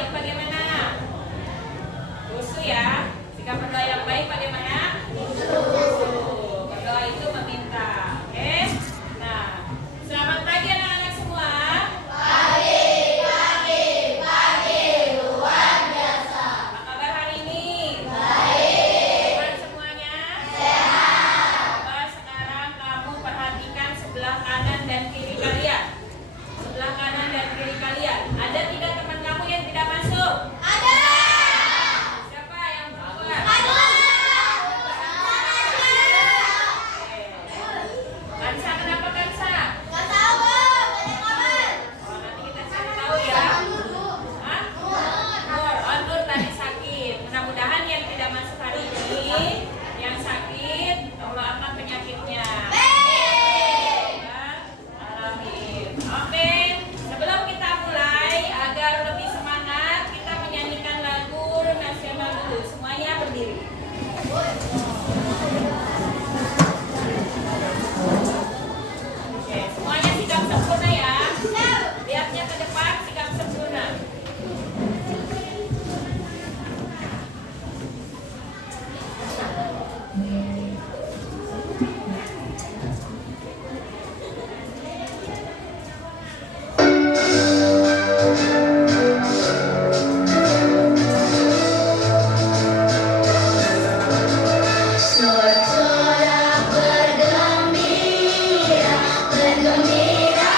baik bagaimana? Khusyuk ya. Sikap berdoa yang baik bagaimana? Khusyuk. Berdoa itu meminta. Oke? Nah, selamat pagi anak-anak semua. Luar biasa. Apa kabar hari ini? Baik. Sehat semuanya? Sehat. Coba sekarang kamu perhatikan sebelah kanan dan kiri kalian. Sebelah kanan dan kiri kalian. Ada tidak teman kamu yang tidak masuk? Ada. Siapa yang keluar? Kansa, kenapa Kansa? Nggak tahu, banyak kabar. Oh, nanti kita cari tahu ya. Hah? Nur. Oh, Nur tadi sakit. Mudah-mudahan yang tidak masuk hari ini, yang sakit, Allah angkat penyakitnya. Alamin. Oke, sebelum kita mulai, agar lebih semangat, kita menyanyikan lagu nasional dulu. Semuanya berdiri. Oke, semuanya sikap sempurna ya. Lihatnya ke depan, sikap sempurna. Sorak-sorak bergembira, bergembira.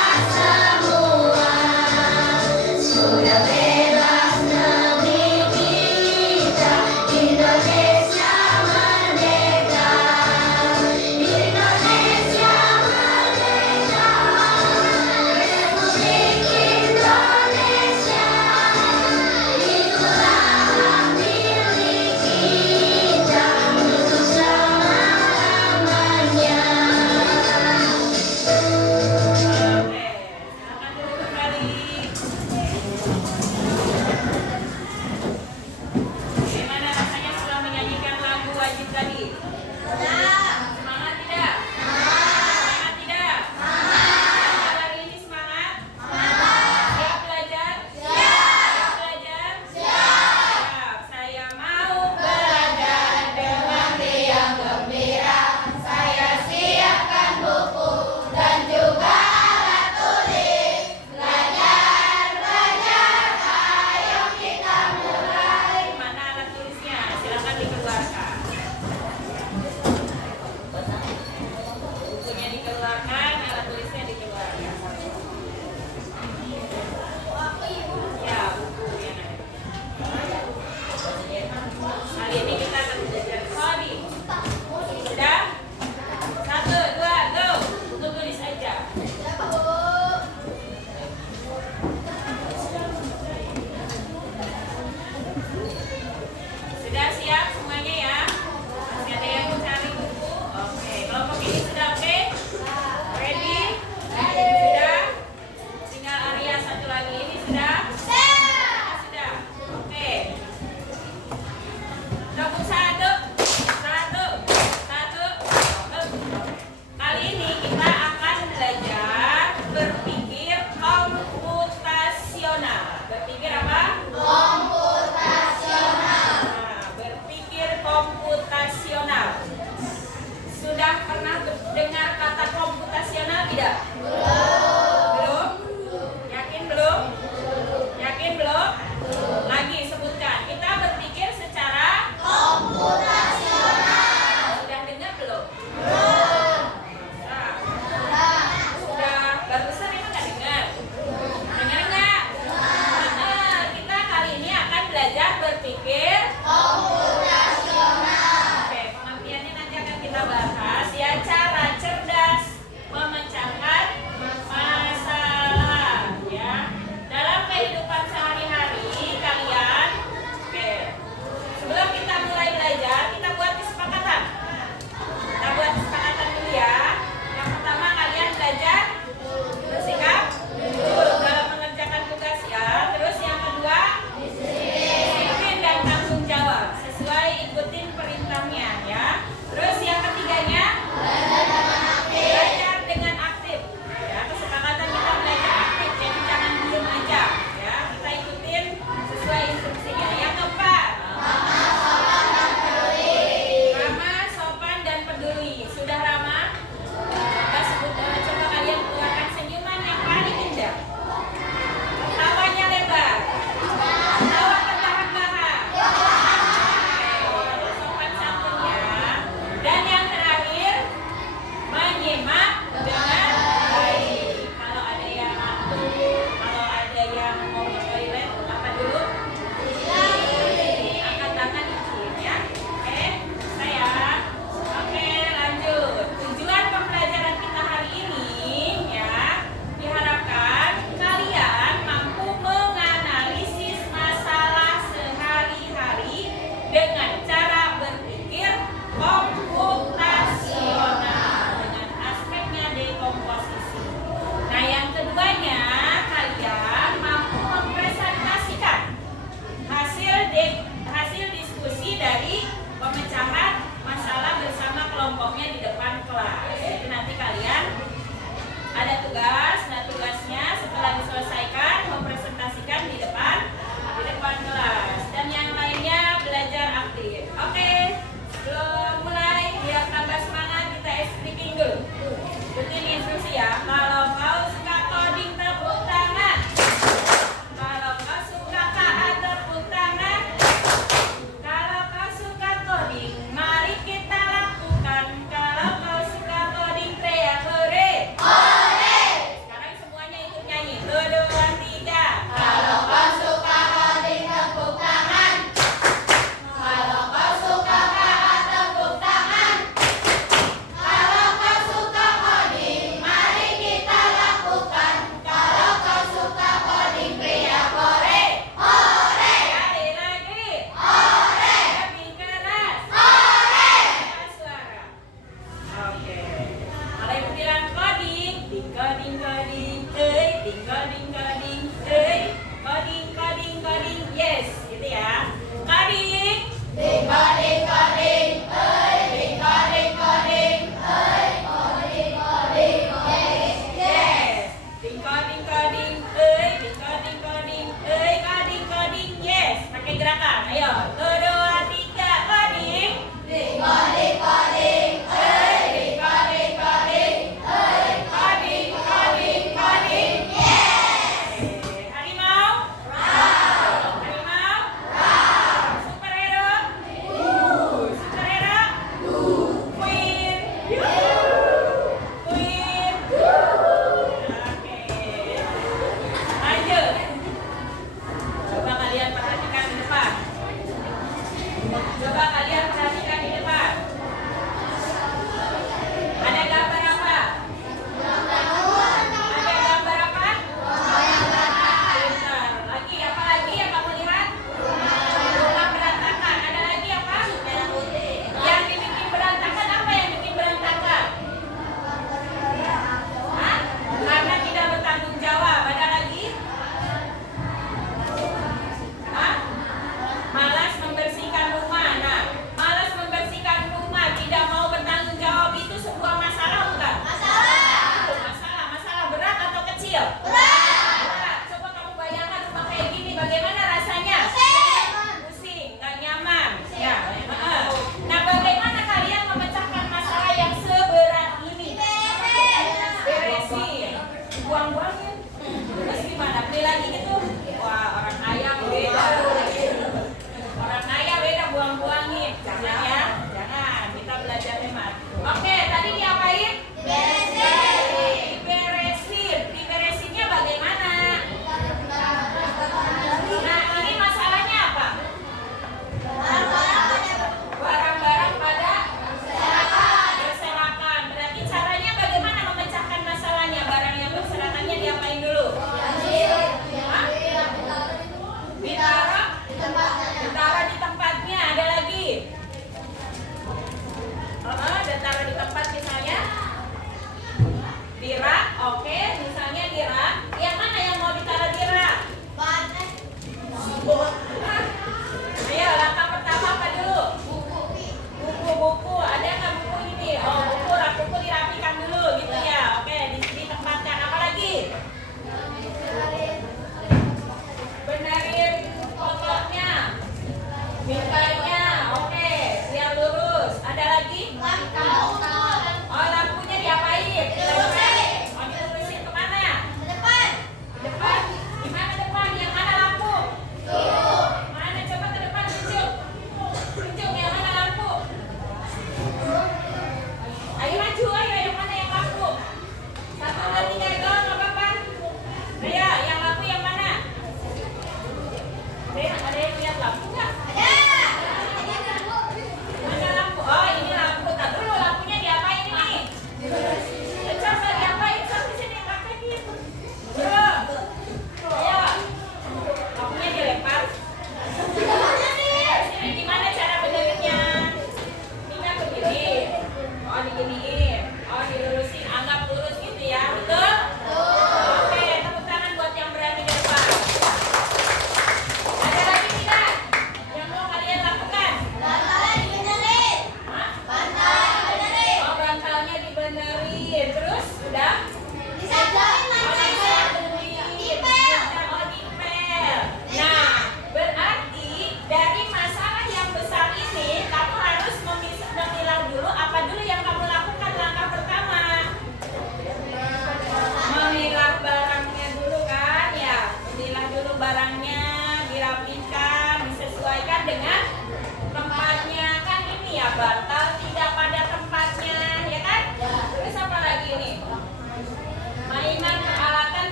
Coding, coding, hey. Coding, coding, coding, yes, gitu ya. Coding. Ding coding coding, hey. Ding coding coding, hey. Coding coding, yes. Yes. Ding coding coding, hey. Ding coding coding, hey. Coding coding, yes. Pakai gerakan. Ayo. 1, 2, 3. Coding. Ding coding coding, hey. Ding coding coding, hey. Coding coding coding, yes. Harimau. Harimau. Superhero. Superhero. Queen. Queen. Oke. Lanjut. Coba kalian perhatikan di depan. Coba kalian perhatikan di depan. Ada gambar apa? Ada gambar apa? Pintar. Lagi apa lagi yang kamu lihat? Rumah berantakan. Ada lagi apa? Yang dibikin berantakan apa yang bikin berantakan? Hah? Karena tidak bertanggung jawab. Ada lagi? Hah? Malas membersihkan rumah. Nah, malas membersihkan rumah, tidak mau bertanggung jawab itu sebuah masalah bukan? Masalah berat atau kecil? Berat. Coba kamu bayangkan rumah kayak gini, bagaimana rasanya? Pusing, nggak nyaman. Ya. Nah, bagaimana kalian memecahkan masalah yang seberat ini? Beresin. Buang-buangin. Terus gimana? Beli lagi gitu? Wah, orang kaya beda. Orang kaya beda buang-buangin. Jangan ya, jangan. Kita belajar hemat. Oke, tadi diapain? Diberesin. Diberesinnya bagaimana? Nah, ini masalahnya apa? Barang-barang pada berserakan. Berarti caranya bagaimana memecahkan masalahnya? Barang yang berserakannya diapain dulu? Hah?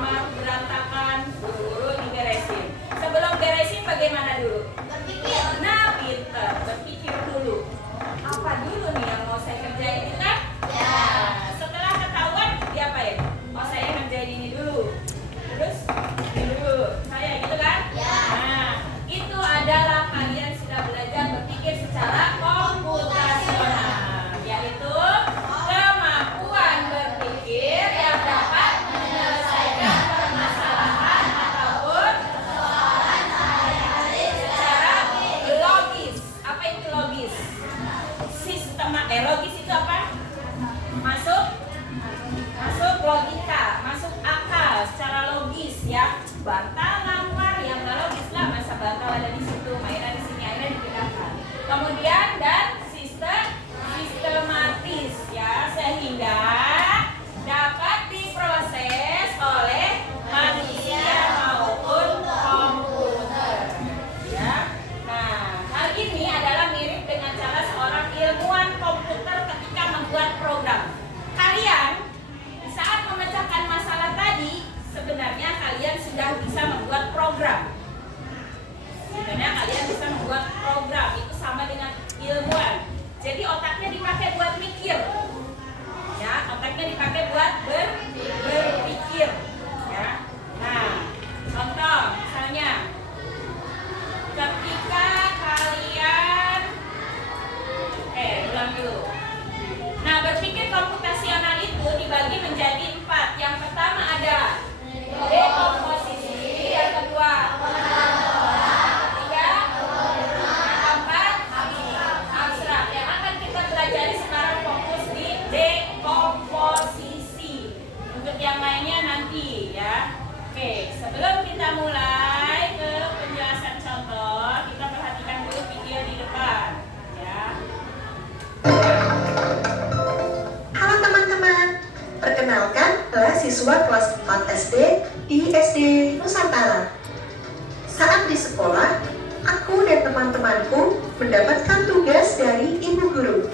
kamar berantakan, buru-buru diberesin. Sebelum beresin bagaimana dulu? Berpikir. Nah, pinter, berpikir dulu. Apa dulu nih yang mau saya kerjain, kan? Ya. Nah, setelah ketahuan, diapain? Oh, saya ngerjain ini dulu. Terus, ini dulu. Saya gitu kan? Ya. Nah, itu adalah kalian sudah belajar berpikir secara komputasional, yaitu kemampuan berpikir yang dapat menyelesaikan permasalahan ataupun secara logis. Apa itu logis? Logis itu apa? Masuk logika, masuk akal, secara logis ya. Bantal luar yang nggak logis lah, masa bantal ada di situ, mainan di sini, akhirnya dipindahkan. Kemudian dan sistematis ya, sehingga dapat diproses oleh manusia maupun komputer ya. Nah, hal ini adalah mirip dengan cara seorang ilmuwan komputer ketika membuat program. Kalian di saat memecahkan masalah tadi, sebenarnya kalian sudah bisa membuat program. Sebenarnya kalian bisa membuat program, itu sama dengan ilmuwan. Jadi otaknya dipakai buat mikir. Ya, otaknya dipakai buat berpikir. Ya. Nah, contoh misalnya ketika kalian ulang dulu. Nah, berpikir komputasional itu dibagi menjadi 4. Yang pertama adalah dekomposisi, yang kedua ketiga, keempat abstrak. Yang akan kita pelajari sekarang fokus di dekomposisi. Untuk yang lainnya nanti ya. Oke, sebelum kita mulai ke penjelasan contoh, kita perhatikan dulu video di depan ya. Halo teman-teman, perkenalkan adalah siswa kelas 4 SD di SD Nusantara. Saat di sekolah, aku dan teman-temanku mendapatkan tugas dari ibu guru.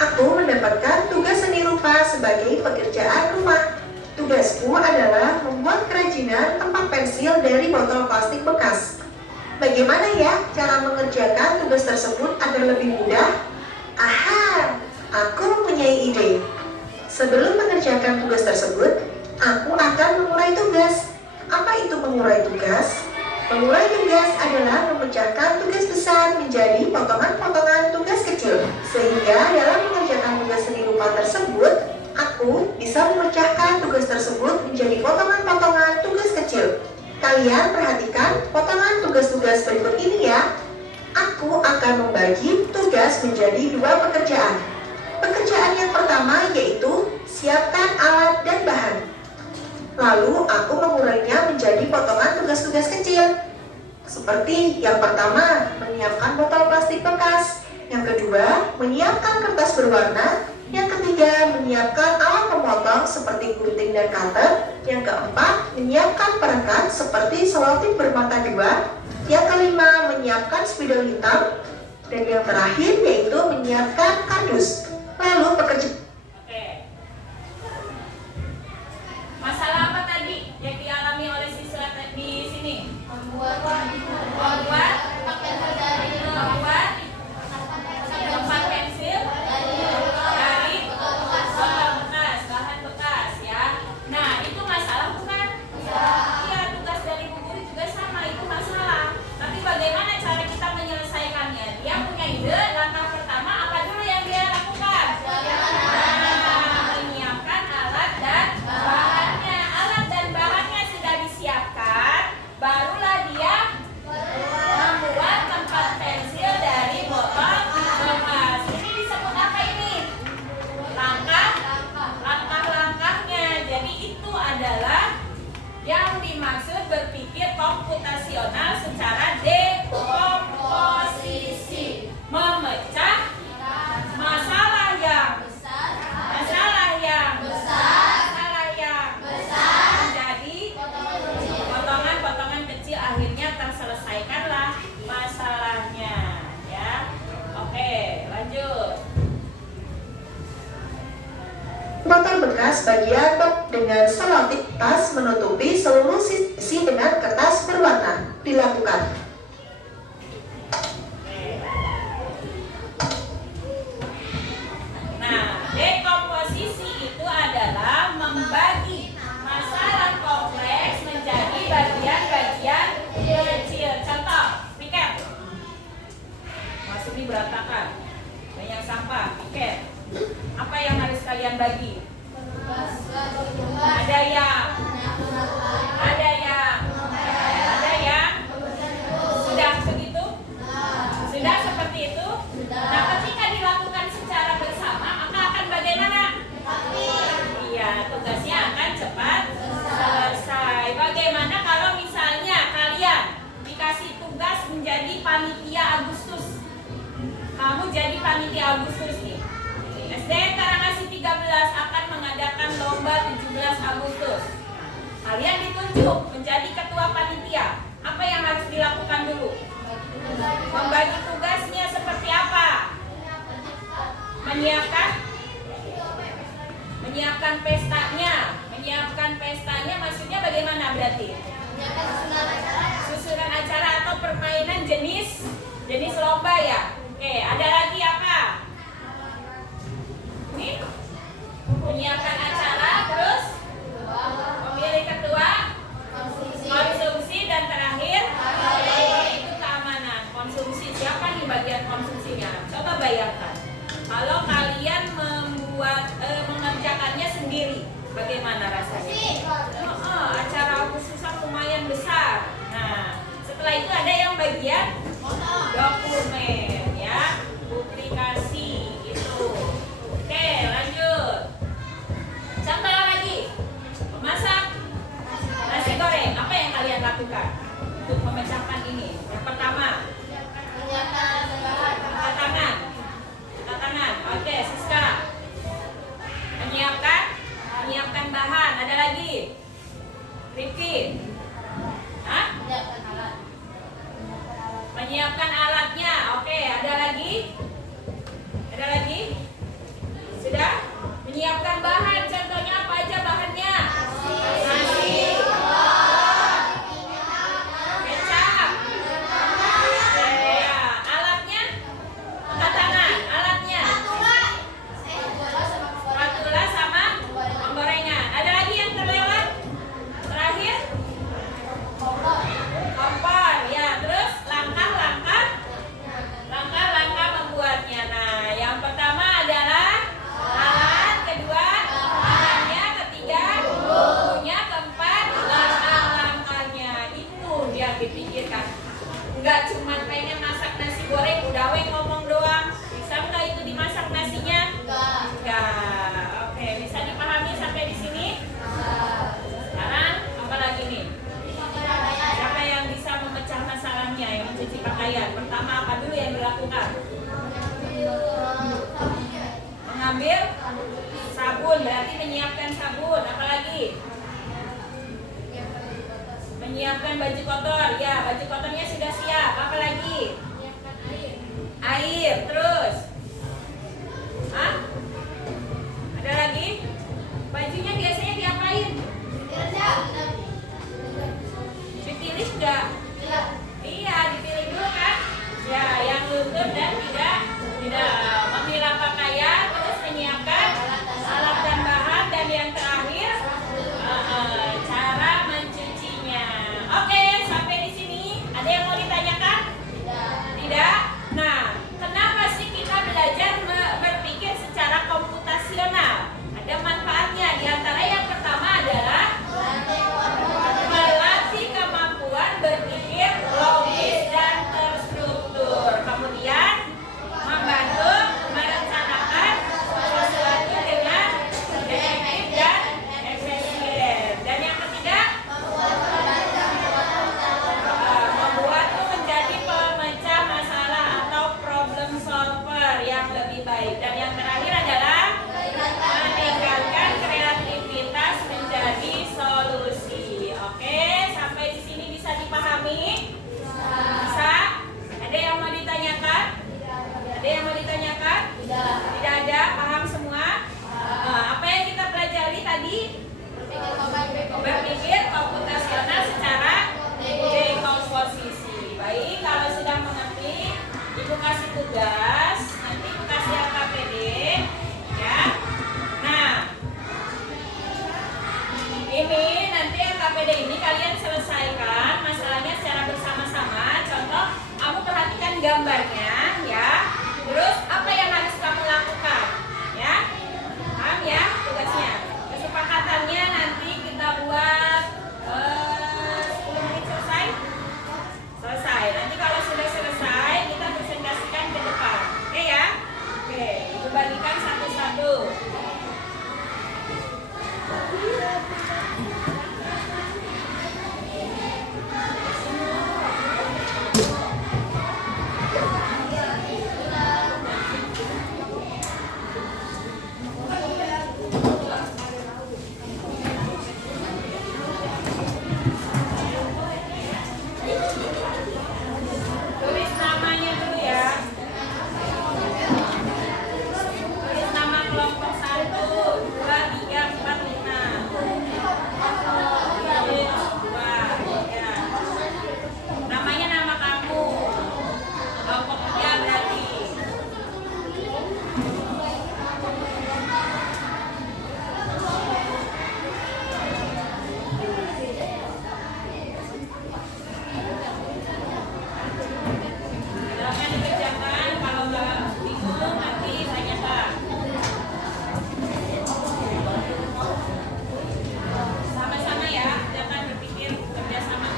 Aku mendapatkan tugas seni rupa sebagai pekerjaan rumah. Tugasku adalah membuat kerajinan tempat pensil dari botol plastik bekas. Bagaimana ya cara mengerjakan tugas tersebut agar lebih mudah? Aha, aku mempunyai ide. Sebelum mengerjakan tugas tersebut, aku akan mengurai tugas. Apa itu mengurai tugas? Mengurai tugas adalah memecahkan tugas besar menjadi potongan-potongan tugas kecil. Sehingga dalam mengerjakan tugas seni rupa tersebut, aku bisa memecahkan tugas tersebut menjadi potongan-potongan tugas kecil. Kalian perhatikan potongan tugas-tugas berikut ini ya. Aku akan membagi tugas menjadi 2 pekerjaan. Pekerjaan yang pertama yaitu siapkan alat dan bahan. Lalu aku mengurainya menjadi potongan tugas-tugas kecil. Seperti yang pertama, menyiapkan botol plastik bekas. Yang kedua, menyiapkan kertas berwarna. Yang ketiga, menyiapkan alat pemotong seperti gunting dan cutter. Yang keempat, menyiapkan perangkat seperti selotip bermata 2. Yang kelima, menyiapkan spidol hitam. Dan yang terakhir yaitu menyiapkan kardus. Lalu pekerjaan. Oke. Masalah apa tadi yang dialami oleh siswa di sini? Membuat tempat pensil dari botol bekas, bahan bekas ya. Nah, itu masalah bukan? Iya, tugas dari Bu Guru juga sama, itu masalah. Tapi bagaimana cara kita menyelesaikannya? Dia punya ide, langkah pertama apa dulu yang dia lakukan? Menyiapkan alat dan bahannya. Alat dan bahannya sudah disiapkan, barulah dia membuat tempat pensil dari botol bekas. Ini disebut apa ini? Langkah-langkahnya. Jadi itu adalah yang dimaksud berpikir komputasional secara dekomposisi. Memecah masalah yang menjadi potongan-potongan kecil, akhirnya terselesaikanlah masalahnya ya. Oke, lanjut. Botol bekas bagian dengan selotip tas menutupi seluruh sisi dengan kertas berwarna. Dilakukan. Nah, dekomposisi itu adalah membagi masalah kompleks menjadi bagian-bagian kecil. Contoh, piket. Mas ini berantakan, banyak sampah, piket. Apa yang harus kalian bagi? Ada yang sudah begitu? Sudah seperti itu? Nah, ketika dilakukan secara bersama, maka akan bagaimana? Iya, tugasnya akan cepat selesai. Bagaimana kalau misalnya kalian dikasih tugas menjadi panitia Agustus? Kamu jadi panitia Agustus nih. SD Karangasem 13 akan mengadakan lomba 17 Agustus. Kalian ditunjuk menjadi ketua panitia. Apa yang harus dilakukan dulu? Membagi tugasnya seperti apa? Menyiapkan pestanya. Menyiapkan pestanya maksudnya bagaimana berarti? Susunan acara atau permainan jenis lomba ya. Oke, ada lagi apa? Ini menyiapkan acara, terus memilih ketua, konsumsi, dan terakhir itu keamanan. Konsumsi, siapa nih bagian konsumsinya? Coba bayangkan kalau kalian mengerjakannya sendiri, bagaimana rasanya? Acara Agustusan lumayan besar. Nah, setelah itu ada yang bagian dokumen ya, publikasi itu. Oke, lanjut. Contoh lagi, memasak nasi goreng. Apa yang kalian lakukan untuk memecahkan ini? Yang pertama, angkat tangan. Oke, Siska. Menyiapkan bahan. Ada lagi? Rifki. Hah? Menyiapkan alatnya. Oke, ada lagi? Sudah? Menyiapkan bahan. Contohnya apa aja bahannya? Nasi, kecap. Ya, alatnya? Angkat tangan. Alatnya? Spatula sama penggorengan. Ada lagi yang terlewat? Terakhir? Kompor. Ya, terus langkah-langkah membuatnya. Nah, yang pertama adalah alat, kedua bahannya, ketiga bumbunya, keempat langkah-langkahnya. Itu yang dipikirkan. Enggak cuma pengen masak nasi goreng udah ngomong doang. Bisa nggak itu dimasak nasinya? Enggak. Oke, bisa dipahami sampai di sini? Sekarang apa lagi nih? Siapa yang bisa memecah masalahnya, yang mencuci pakaian? Pertama apa dulu yang dilakukan? Mengambil sabun, berarti menyiapkan sabun. Apa lagi? Menyiapkan baju kotor. Ya, baju kotornya sudah siap. Apa lagi? Air. Terus? Hah? Ada lagi? Bajunya biasanya diapain? Dipilih enggak? Iya, dipilih dulu kan? Ya, yang luntur dan tidak memilah pakaian, terus menyiapkan alat dan bahan, dan yang terakhir cara mencucinya. Oke, sampai di sini ada yang mau ditanyakan? Tidak? Nah, kenapa sih kita belajar berpikir secara komputasional? Ada manfaatnya di antara gambarnya ya. Terus apa yang harus kamu lakukan? Ya. Paham ya tugasnya? Kesepakatannya nanti kita buat 10 menit selesai. Selesai. Nanti kalau sudah selesai kita presentasikan ke depan. Oke ya? Oke, itu bagikan satu-satu. Tulis namanya dulu ya. Tulis nama kelompok 1, 2, 3, 4, 5. Tulis 2 ya. Namanya nama kamu. Kelompok 3 berarti. Silakan dikerjakan, kalau nggak bingung nanti tanyakan. Sama-sama ya, jangan berpikir kerjasama.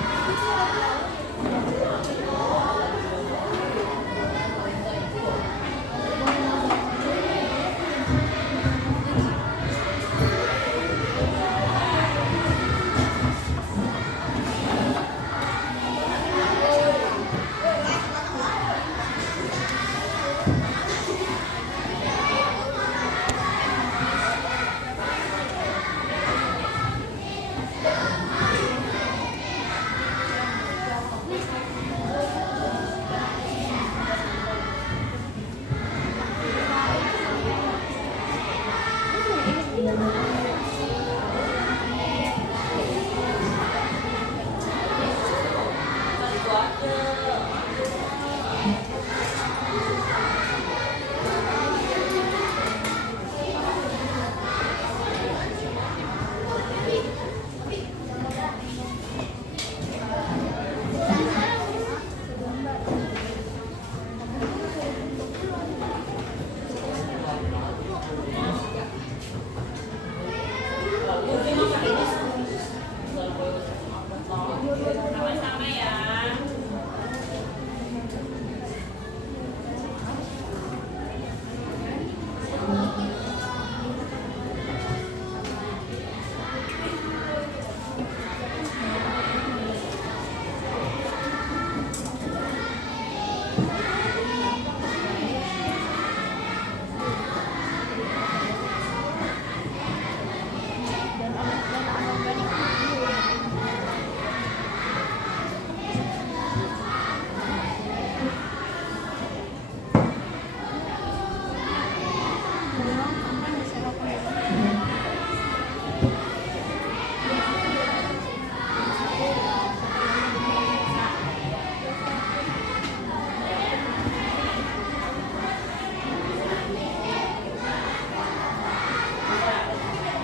Sama-sama ya.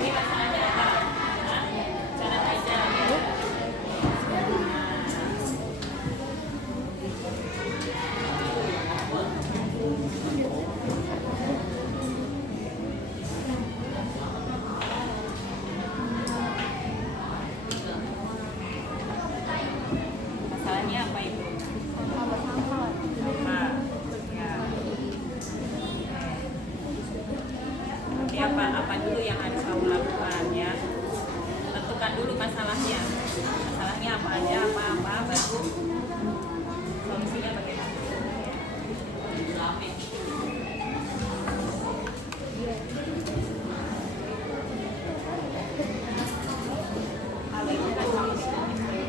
Ini masalahnya cara aja ya. Masalahnya apa itu? Apa? Ya. Nanti apa dulu yang harus kamu lakukan ya? Tentukan dulu masalahnya. Masalahnya apa aja, apa baru solusinya bagaimana? Kalau itu kan kamu silakan ya.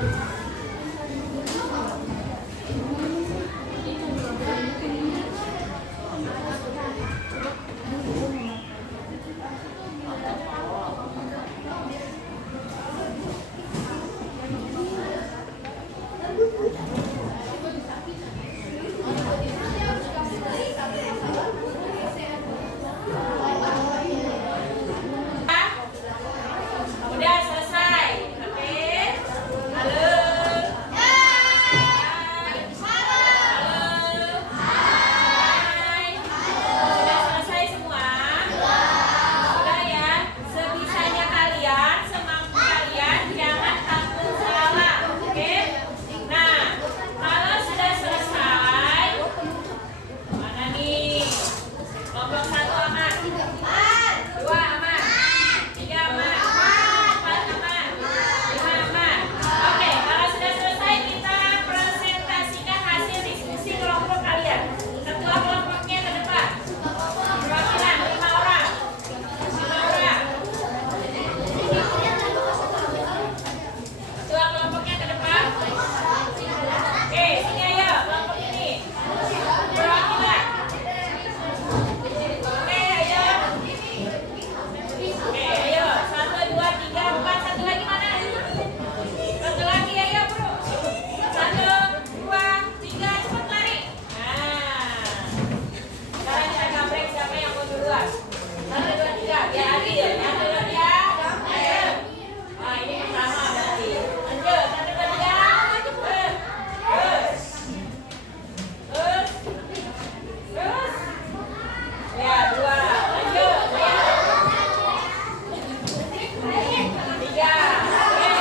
Udah selesai. Oke. Halo. Halo. Hai. Sudah selesai semua? Sudah ya. Sebisanya kalian, semampu kalian, jangan takut salah. Oke? Nah, kalau sudah selesai, mana nih? Kelompok 1 aman. 2 aman. 3 aman. 4 aman. 5 aman. Oke, kalau sudah selesai kita presentasikan hasil diskusi kelompok kalian. Ketua kelompoknya ke depan. Perwakilan 5 orang. 5 orang. Ketua kelompoknya ke depan. Oke, sini ayo kelompok ini. Perwakilan. Oke, ayo. Oke, ayo. 1, 2, 3, 4. Satu lagi mana? Satu lagi, ayo bro. 1, 2, 3. Cepat lari. Nah. Sekarang kita gambreng siapa yang mau duluan. 1, 2, 3. Biar adil. Yang duluan ya. Ayo. Wah, ini pertama berarti. Lanjut. 1, 2, 3. Terus. Terus. Terus. Ya, 2. Lanjut. Ya. 3. Oke.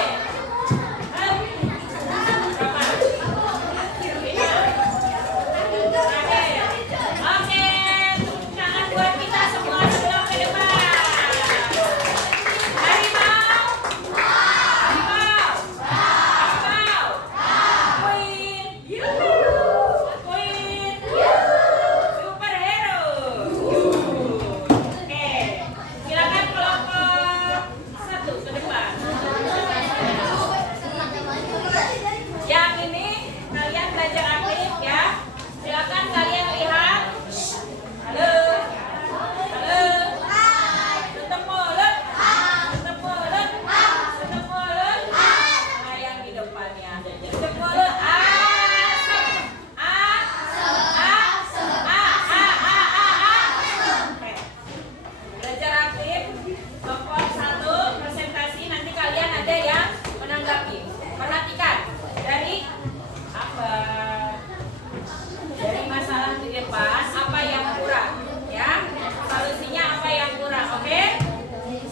Berapa? 5. Terakhir. Oke. Tepuk tangan buat kita semua sebelum ke depan. Harimau. Harimau. Harimau. Queen. Queen. Superhero. Oke. Silakan kelompok 1 ke depan. Yang ini kalian belajar aktif ya. Silakan kalian lihat. Halo. Halo. Tutup mulut. Tutup mulut. Tutup mulut. Nah, yang di depannya. Tutup mulut. Asap. Oke. Belajar aktif. Kelompok 1 presentasi, nanti kalian ada yang menanggapi. Perhatikan dari apa? Dari masalah di depan apa yang kurang, ya? Solusinya apa yang kurang, oke?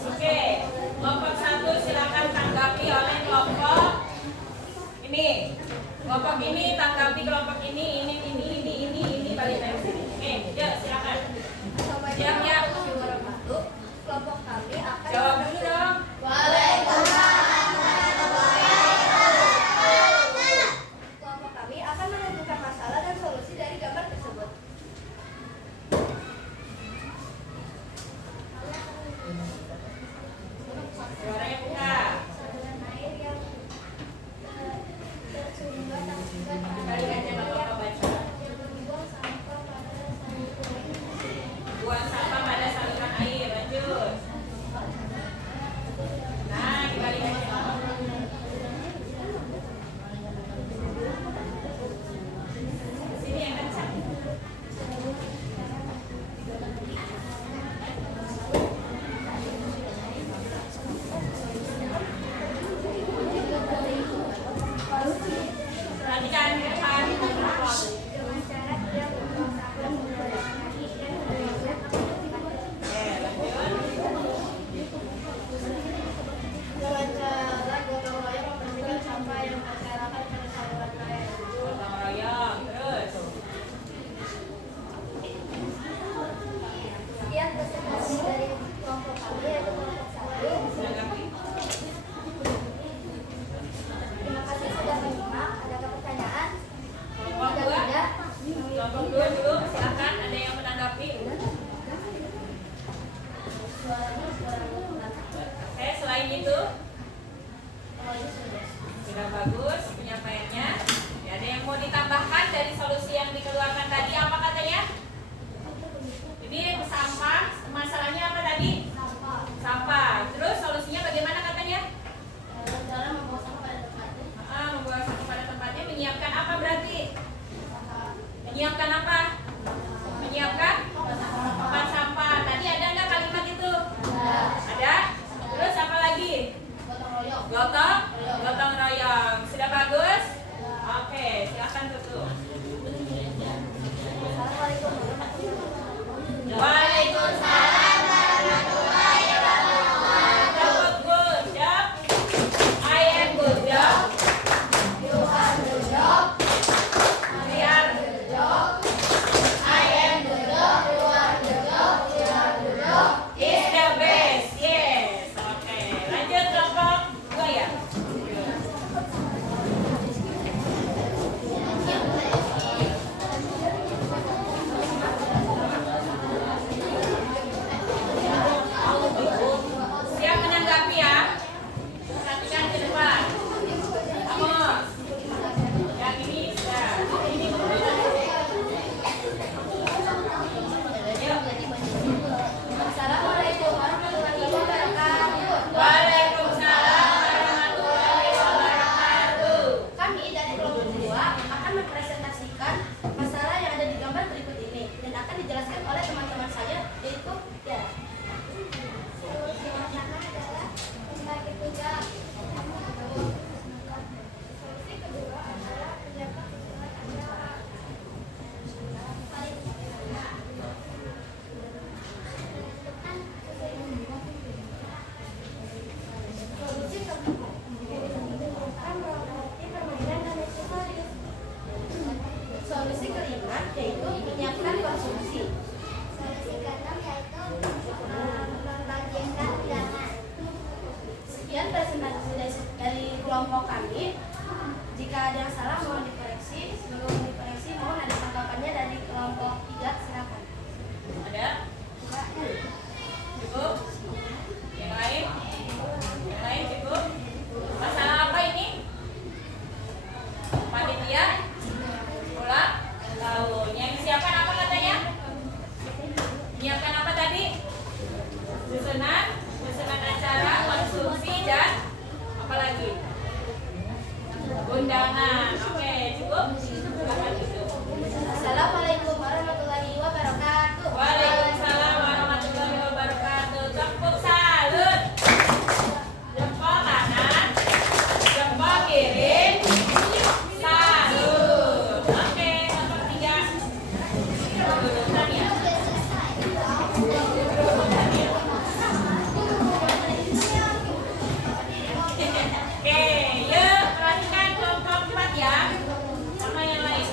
Oke. Kelompok 1 silakan tanggapi oleh kelompok ini. Kelompok ini tanggapi kelompok ini balik lagi sini. Oke, yuk silakan. Siap. Kelompok kami akan Jawab dulu dong. Kelompok kami akan menentukan masalah dan solusi dari gambar tersebut. Suaranya buka. Air yang tersumbat akibat Kali aja Bapak baca. membuang sampah pada saluran. Buang sampah pada bagus penyampaiannya. Ya, ada yang mau ditambahkan dari solusi yang dikeluarkan tadi apa katanya? Ini sampah, masalahnya apa tadi? Sampah. Terus solusinya bagaimana katanya? Cara membawa sampah pada tempatnya. Membawa sampah pada tempatnya. Menyiapkan apa berarti? Menyiapkan apa? Menyiapkan tempat sampah. Tadi ada nggak kalimat itu? Ada. Terus apa lagi? Gotong royong. Sudah bagus? Oke, silakan tutup. Waalaikumsalam warahmatullahi wabarakatuh. Good job. I am good job. You are good job. We are Good job. I am good job. You are good job. We are good job. is the best. Yes. Oke, lanjut kelompok 2 ya. Siap menanggapi ya. Perhatikan ke depan. Vamos. Yang ini sudah. Assalamualaikum warahmatullahi wabarakatuh. Waalaikumsalam warahmatullahi wabarakatuh. Kami dari kelompok 2 akan mempresentasikan masalah yang ada di gambar berikut ini dan akan dijelaskan oleh teman-teman saya, yaitu ya. Solusi pertama adalah membagi tugas. Solusi kedua adalah menyiapkan susunan acara. Solusi keempat menggunakan melengkapi permainan dan aksesoris. Solusi kelima yaitu menyiapkan konsumsi. Solusi keenam yaitu membagikan undangan. Sekian presentasi dari kelompok kami. Jika ada yang salah mohon dikoreksi. Sebelum dikoreksi mohon ada tanggapannya dari kelompok 3, silakan. Ada? Cukup? Yang lain? Yang lain cukup? Masalah apa ini? Panitia? Ulang tahun. Yang disiapkan apa katanya? Menyiapkan apa tadi? Susunan acara, konsumsi, dan apa lagi? Undangan. Oke, cukup? Silakan tutup. Assalamualaikum warahmatullahi wabarakatuh. Waalaikumsalam warahmatullahi wabarakatuh. Tepuk salut. Jempol kanan, jempol kiri. Salut. Oke, kelompok 3. Urutan ya. Oke, yuk perhatikan kelompok 4 ya. Sama yang lain.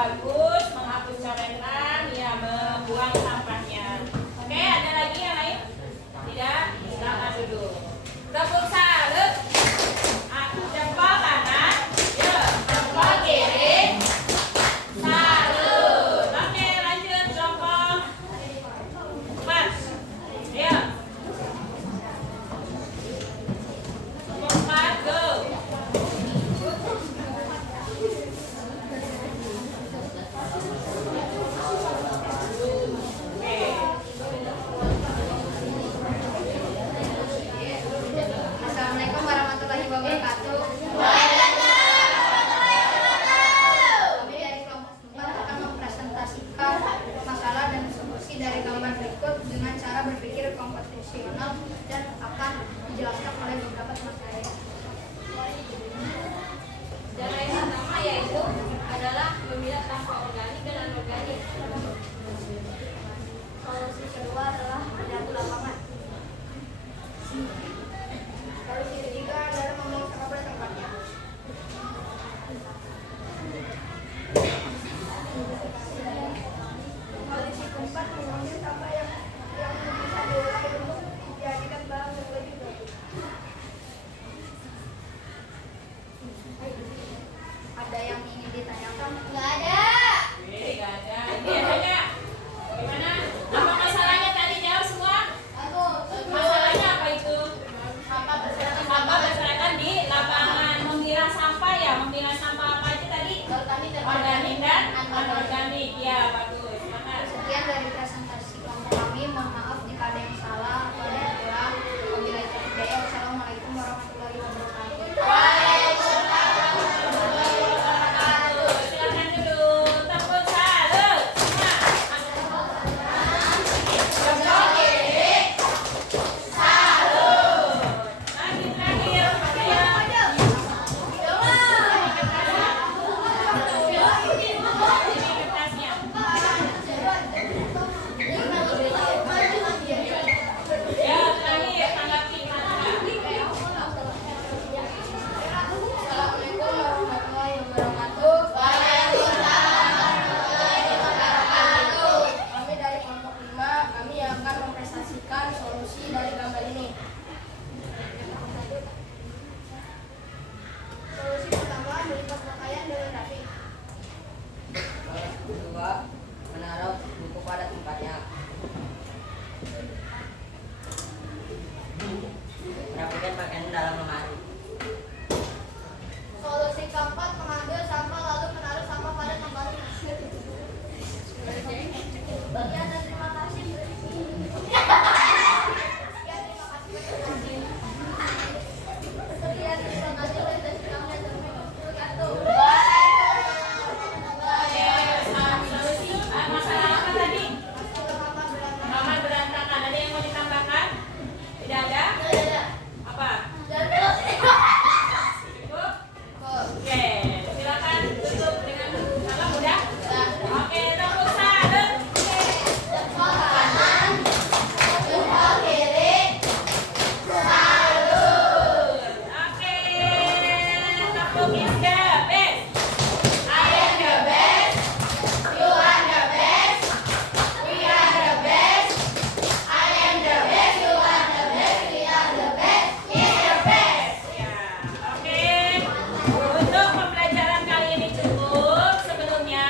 bagus, menghapus coretan, ya membuang sampahnya. Oke, ada lagi yang lain? Tidak? Silakan duduk. Udah pulsa, Lut? Jempol kanan, yuk, jempol kiri. Salut. Oke, lanjut jempol. Mas, yuk. Jempol, go. Assalamualaikum warahmatullahi wabarakatuh. Kami dari kelompok 4 akan mempresentasikan masalah dan solusi dari gambar berikut dengan cara berpikir komputasional dan akan dijelaskan oleh beberapa teman saya. Cara yang pertama yaitu adalah memilah sampah organik dan anorganik. Solusi kedua adalah menyapu lapangan. Solusi ketiga adalah membuang sampah pada tempatnya. Solusi keempat mengambil sampah yang bisa diolah untuk dijadikan bahan yang lebih baik. Ada yang ingin ditanyakan? Nggak ada. Oke, nggak ada. Ini adanya. Gimana? Apa masalahnya tadi? Jawab semua. Masalahnya apa itu? Sampah berserakan di lapangan. Memilah sampah ya. Memilah sampah apa aja tadi? Organik dan anorganik. Ya, bagus. Semangat. Sekian dari presentasi kelompok kami. Mohon maaf jika ada yang salah atau ada yang kurang. Wabillahi taufiq hidayah. Wassalamualaikum warahmatullahi wabarakatuh. Silakan duduk. Tepuk salut. Semua. Jempol kiri. Salut. Lagi terakhir. Ini kertasnya. Ya, terakhir tanggapi Assalamualaikum warahmatullahi wabarakatuh. Kami dari kelompok 5, kami akan mempresentasikan solusi dari gambar ini. Solusi pertama, melipat pakaian dengan rapi. Solusi kedua, menaruh buku pada tempatnya. Merapikan pakaian dalam lemari. Solusi keempat, mengambil sampah lalu menaruh sampah pada tempatnya. Sekian dan terima kasih. masalah apa tadi? Kamar berantakan. Ada yang mau ditambahkan? Tidak ada? Apa? Cukup? Oke, silakan tutup dengan salam udah. Oke, tepuk salut. Jempol kanan, jempol kiri. Salut. Oke, tepuk is the best. I am the best. You are the best. We are the best. I am the best. You are the best. We are the best. Is the best. Ya, oke. Untuk pembelajaran kali ini cukup. Sebelumnya,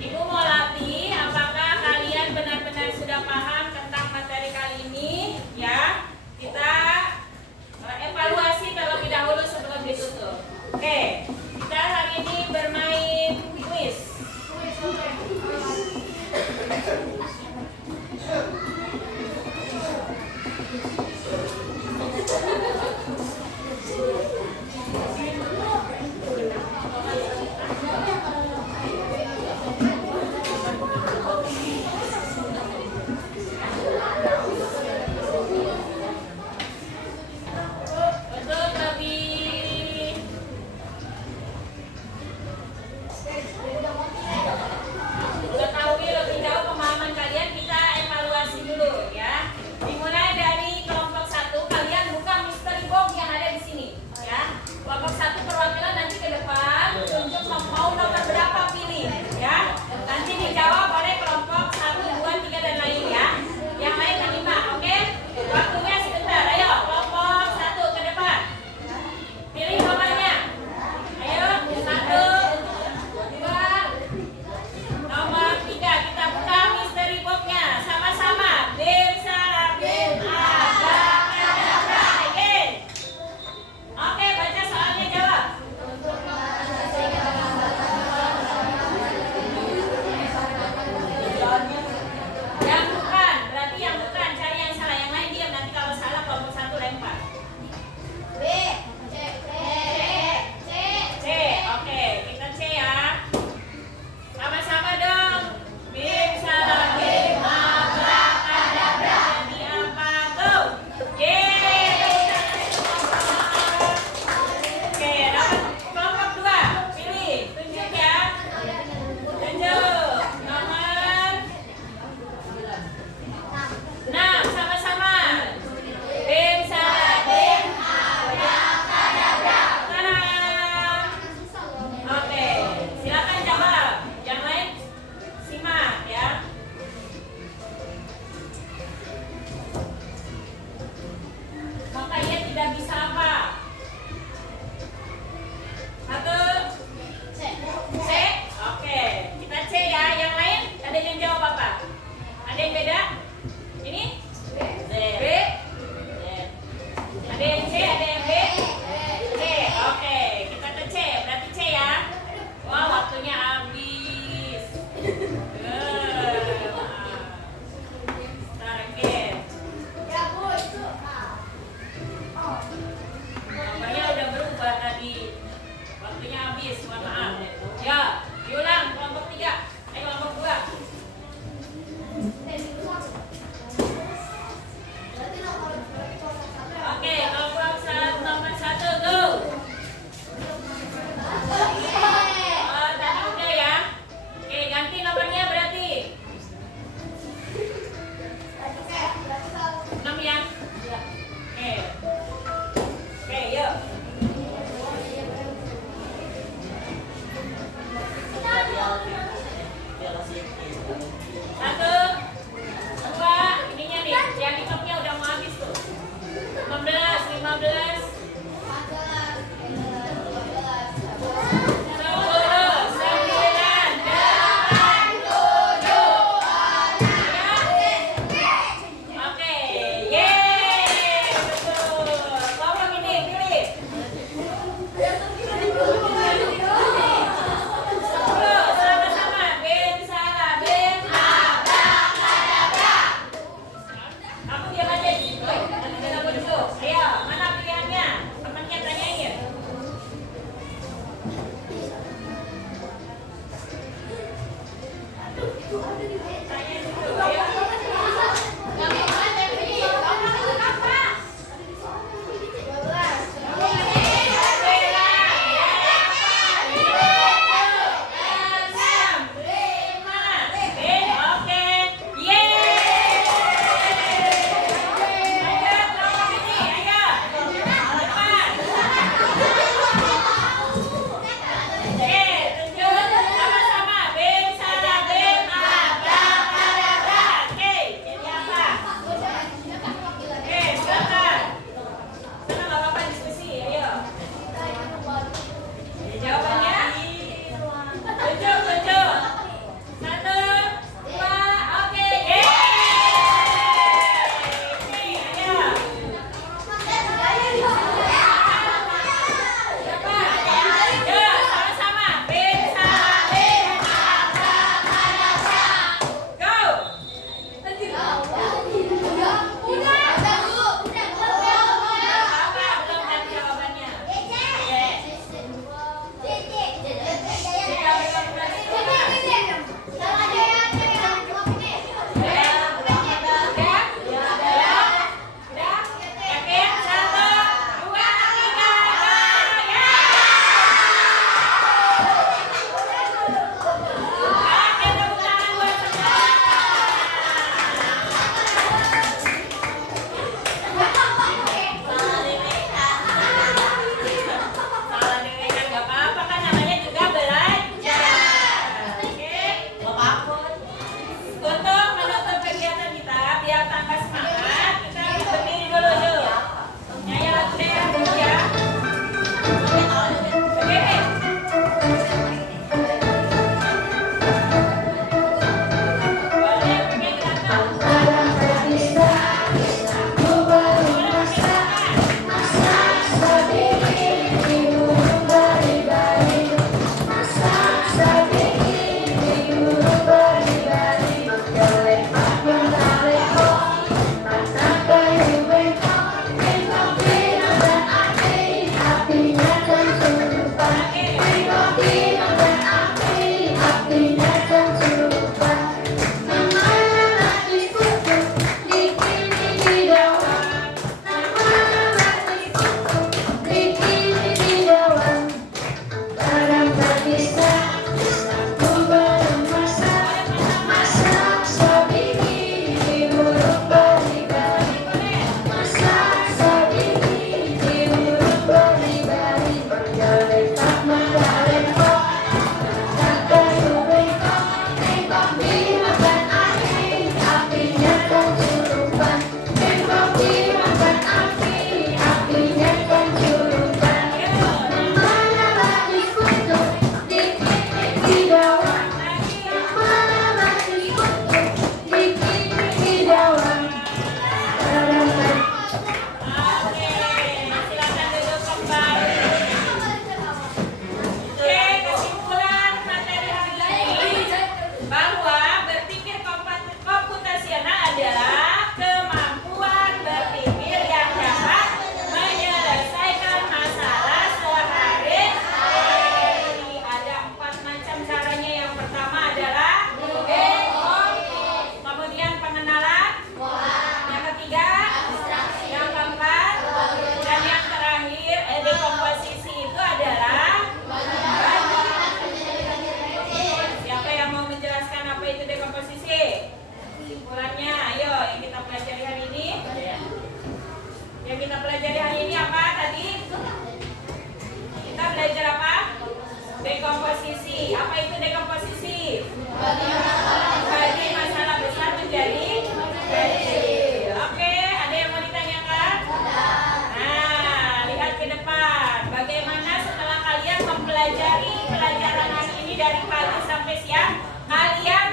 Ibu mau latih apakah kalian benar-benar sudah paham tentang materi kali ini, ya. Kita evaluasi terlebih dahulu sebelum ditutup. Oke. Sama-sama. Ben salah. Ben abrakadabra. Kamu diam aja di situ. Nanti kita muncul. Ayo, mana pilihannya? Temannya tanyain. Tanyain dulu. Ayo. Jawabannya? Tunjuk. 1, 2, oke. Ayo. Siapa? Ayo, sama-sama. Ben salah. Ben abrakadabra. Go. Apa? Belum ada jawabannya. Untuk menutup kegiatan kita biar tambah semangat, kita berdiri dulu yuk. Nyanyi lagu daerah dulu ya. Berdiri. Boleh pakai gerakan. Boleh pakai gerakan. Dekomposisi. Apa itu dekomposisi? Bagi masalah besar menjadi kecil. Oke, ada yang mau ditanyakan? Nah, lihat ke depan. Bagaimana setelah kalian mempelajari pelajaran hari ini dari pagi sampai siang, kalian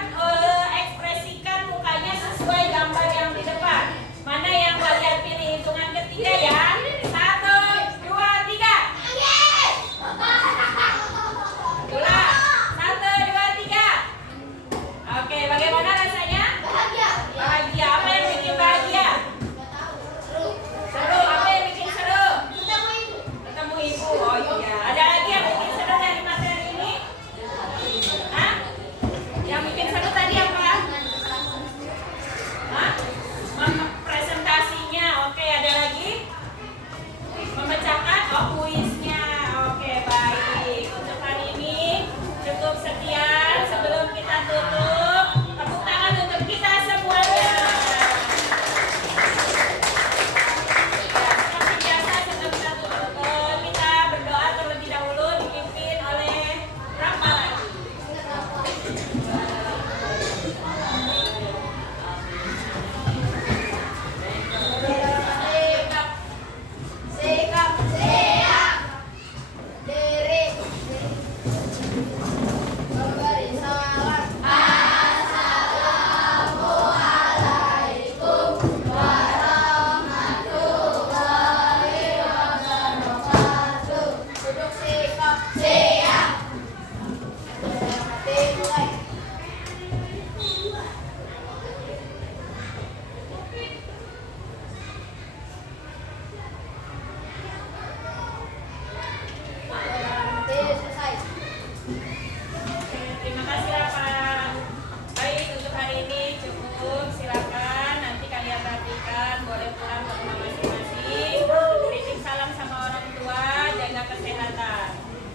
ekspresikan mukanya sesuai gambar yang di depan. Mana yang kalian pilih? Hitungan ketiga ya. 1, 2, 3.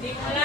Dimulai.